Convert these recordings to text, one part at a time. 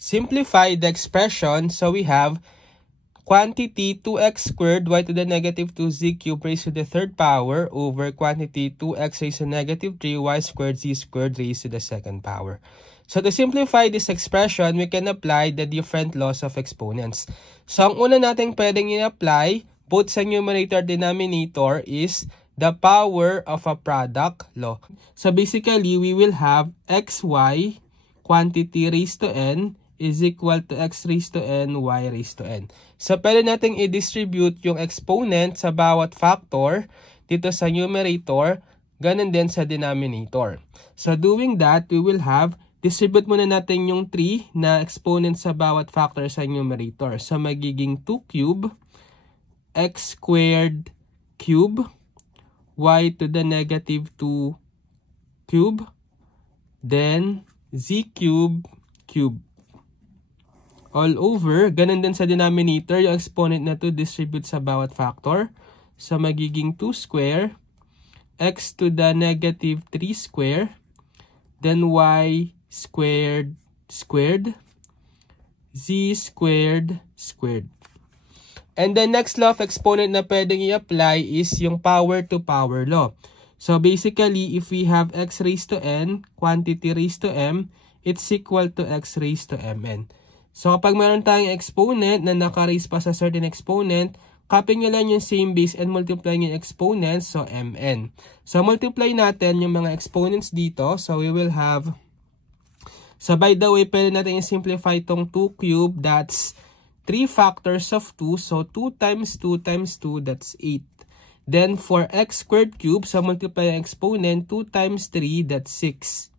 simplify the expression. So we have quantity 2x squared y to the negative 2z cubed raised to the third power over quantity 2x raised to negative 3 y squared z squared raised to the second power. So to simplify this expression, we can apply the different laws of exponents. So ang una natin pwedeng i-apply both sa numerator denominator is the power of a product law. So basically, we will have xy quantity raised to n is equal to x raised to n, y raised to n. So, pwede natin i-distribute yung exponent sa bawat factor dito sa numerator, ganun din sa denominator. So, doing that, we will have, distribute muna natin yung 3 na exponent sa bawat factor sa numerator. So, magiging 2 cube, x squared cube, y to the negative 2 cube, then z cube cube. All over, ganun din sa denominator, yung exponent na to distribute sa bawat factor. So, magiging 2 square, x to the negative 3 square, then y squared squared, z squared squared. And the next law of exponent na pwedeng i-apply is yung power to power law. So, basically, if we have x raised to n, quantity raised to m, it's equal to x raised to mn. So, kapag meron tayong exponent na naka-raise pa sa certain exponent, copy nyo lang yung same base and multiply yung exponents, so mn. So, multiply natin yung mga exponents dito. So, we will have, so by the way, pwede natin i-simplify itong 2 cube, that's 3 factors of 2. So, 2 times 2 times 2, that's 8. Then, for x squared cube, so multiply yung exponent, 2 times 3, that's 6.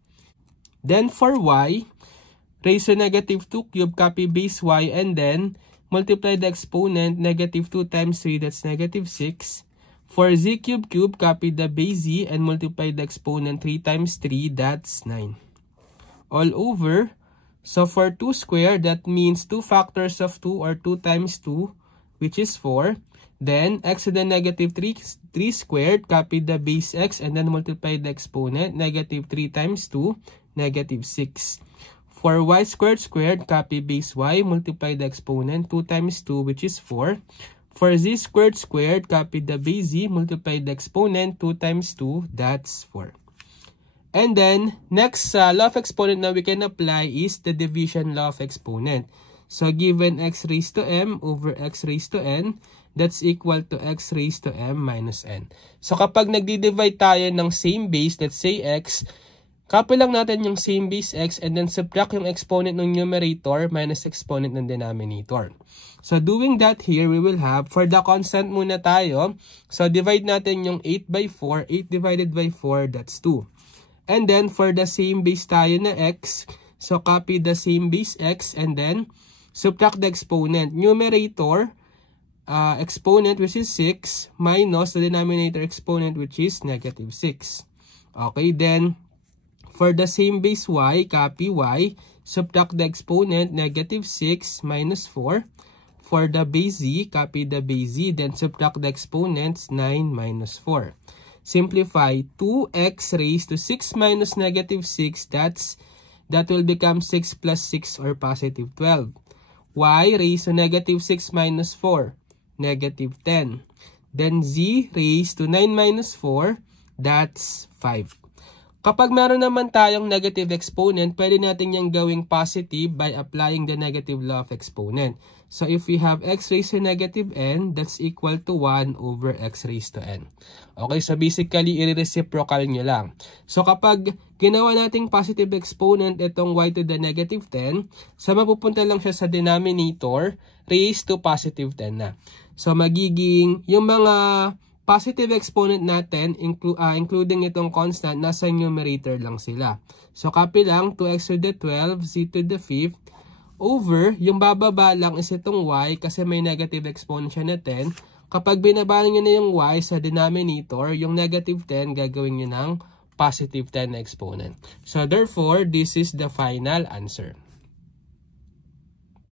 Then, for y, raise to negative 2 cube, copy base y, and then multiply the exponent, negative 2 times 3, that's negative 6. For z cube cube, copy the base z, and multiply the exponent, 3 times 3, that's 9. All over, so for 2 squared, that means 2 factors of 2 or 2 times 2, which is 4. Then, x to the negative 3 squared, copy the base x, and then multiply the exponent, negative 3 times 2, negative 6. For y squared squared, copy base y, multiply the exponent, 2 times 2, which is 4. For z squared squared, copy the base z, multiply the exponent, 2 times 2, that's 4. And then, next law of exponent na we can apply is the division law of exponent. So, given x raised to m over x raised to n, that's equal to x raised to m minus n. So, kapag nagdi-divide tayo ng same base, let's say x, copy lang natin yung same base x and then subtract yung exponent ng numerator minus exponent ng denominator. So, doing that here, we will have, for the constant muna tayo, so divide natin yung 8 by 4, 8 divided by 4, that's 2. And then, for the same base tayo na x, so copy the same base x and then subtract the exponent. Numerator, exponent which is 6 minus the denominator exponent which is negative 6. Okay, then, for the same base y, copy y, subtract the exponent, negative 6 minus 4. For the base z, copy the base z, then subtract the exponents, 9 minus 4. Simplify, 2x raised to 6 minus negative 6, that will become 6 plus 6 or positive 12. Y raised to negative 6 minus 4, negative 10. Then z raised to 9 minus 4, that's 5. Kapag meron naman tayong negative exponent, pwede natin yung gawing positive by applying the negative law of exponent. So, if we have x raised to negative n, that's equal to 1 over x raised to n. Okay, so basically, i-reciprocal nyo lang. So, kapag ginawa nating positive exponent itong y to the negative 10, so mapupunta lang siya sa denominator, raised to positive 10 na. So, magiging yung mga positive exponent natin, including itong constant, nasa numerator lang sila. So, copy lang, 2x to the 12, z to the 5th, over, yung bababa lang is itong y kasi may negative exponent siya na 10. Kapag binaba nyo na yung y sa denominator, yung negative 10, gagawin nyo ng positive 10 na exponent. So, therefore, this is the final answer.